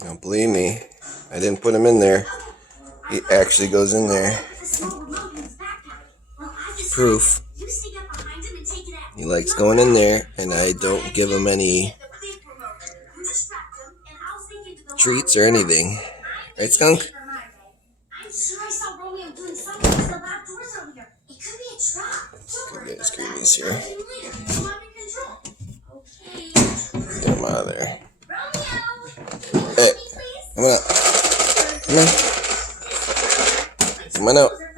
Don't believe me. I didn't put him in there. He actually goes in there. Proof. He likes going in there, and I don't give him any treats or anything. Right, Skunk? Go get his greenies here. Get him out of there. Hey, come on. Come on. Come on out.